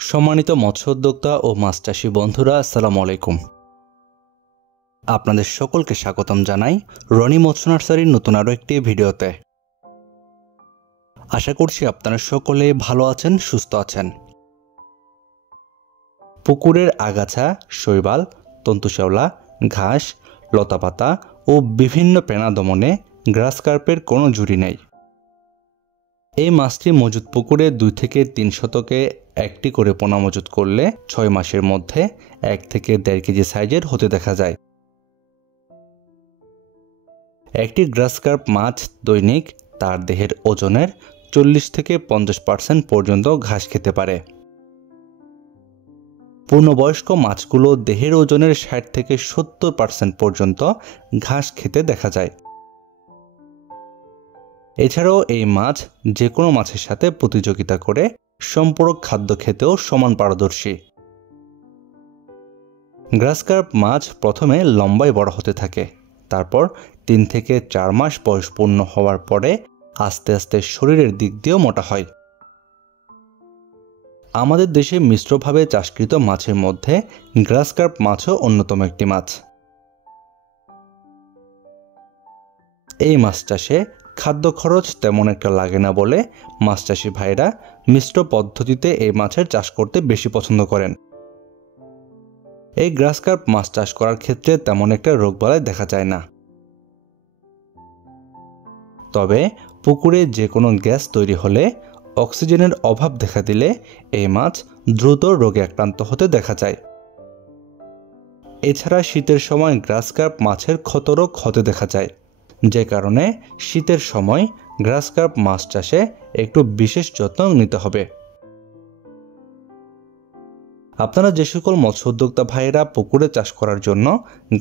সম্মানিত মৎস্য উদ্যোক্তা ও মাছ চাষী বন্ধুরা, আসসালামু আলাইকুম। আপনাদের সকলকে স্বাগতম জানাই রনি মৎস্য নার্সারির নতুন আরও একটি ভিডিওতে। আশা করছি আপনারা সকলে ভালো আছেন, সুস্থ আছেন। পুকুরের আগাছা, শৈবাল, তন্তুশেওলা, ঘাস, লতাপাতা ও বিভিন্ন পেনা দমনে গ্রাস কার্পের কোনো জুড়ি নেই। এই মাছটি মজুদ পুকুরে 2 থেকে 3 শতকে একটি করে পোনা মজুদ করলে 6 মাসের মধ্যে 1 থেকে 1.5 কেজি সাইজের হতে দেখা যায়। একটি গ্রাস কার্প মাছ দৈনিক তার দেহের ওজনের 40 থেকে 50% পর্যন্ত ঘাস খেতে পারে। পূর্ণবয়স্ক মাছগুলো দেহের ওজনের 60 থেকে 70% পর্যন্ত ঘাস খেতে দেখা যায়। এছাড়াও এই মাছ যে কোনো মাছের সাথে প্রতিযোগিতা করে সম্পূরক খাদ্য খেতেও সমান পারদর্শী। গ্রাস কার্প মাছ প্রথমে লম্বায় বড় হতে থাকে, তারপর 3 থেকে 4 মাস বয়স পূর্ণ হওয়ার পরে আস্তে আস্তে শরীরের দিক দিয়েও মোটা হয়। আমাদের দেশে মিশ্রভাবে চাষকৃত মাছের মধ্যে গ্রাস কার্প মাছও অন্যতম একটি মাছ। এই মাছ চাষে খাদ্য খরচ তেমন একটা লাগে না বলে মাছ চাষি ভাইরা মিশ্র পদ্ধতিতে এই মাছের চাষ করতে বেশি পছন্দ করেন। এই গ্রাস কার্প মাছ চাষ করার ক্ষেত্রে তেমন একটা রোগবালাই দেখা যায় না। তবে পুকুরে যে কোনো গ্যাস তৈরি হলে অক্সিজেনের অভাব দেখা দিলে এই মাছ দ্রুত রোগে আক্রান্ত হতে দেখা যায়। এছাড়া শীতের সময় গ্রাস কার্প মাছের ক্ষতরোগ হতে দেখা যায়, যে কারণে শীতের সময় গ্রাস কার্প মাছ চাষে একটু বিশেষ যত্ন নিতে হবে। আপনারা যে সকল মৎস্য উদ্যোক্তা ভাইয়েরা পুকুরে চাষ করার জন্য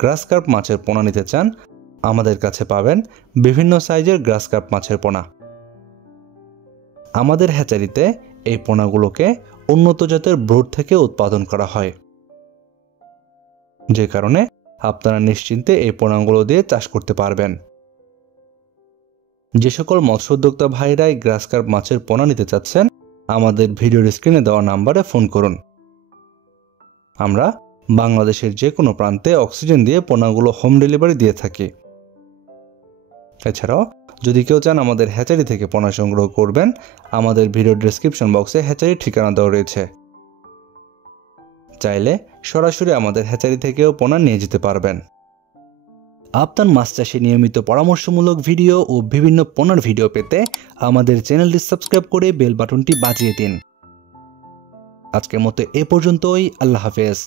গ্রাস কার্প মাছের পোনা নিতে চান, আমাদের কাছে পাবেন বিভিন্ন সাইজের গ্রাস কার্প মাছের পোনা। আমাদের হ্যাচারিতে এই পোনাগুলোকে উন্নত জাতের ব্রুড থেকে উৎপাদন করা হয়, যে কারণে আপনারা নিশ্চিন্তে এই পোনাগুলো দিয়ে চাষ করতে পারবেন। যে সকল মৎস্য উদ্যোক্তা ভাইরা এই গ্রাস কার্প মাছের পোনা নিতে চাচ্ছেন, আমাদের ভিডিওর স্ক্রিনে দেওয়া নাম্বারে ফোন করুন। আমরা বাংলাদেশের যে কোনো প্রান্তে অক্সিজেন দিয়ে পোনাগুলো হোম ডেলিভারি দিয়ে থাকি। এছাড়াও যদি কেউ চান আমাদের হ্যাচারি থেকে পোনা সংগ্রহ করবেন, আমাদের ভিডিও ডেসক্রিপশন বক্সে হ্যাচারির ঠিকানা দেওয়া রয়েছে। চাইলে সরাসরি আমাদের হ্যাচারি থেকেও পোনা নিয়ে যেতে পারবেন। আপনার মাছ চাষে নিয়মিত পরামর্শমূলক ভিডিও ও বিভিন্ন পোনার ভিডিও পেতে আমাদের চ্যানেলটি সাবস্ক্রাইব করে বেল বাটনটি বাজিয়ে দিন। আজকের মতো এ পর্যন্তই। আল্লাহ হাফেজ।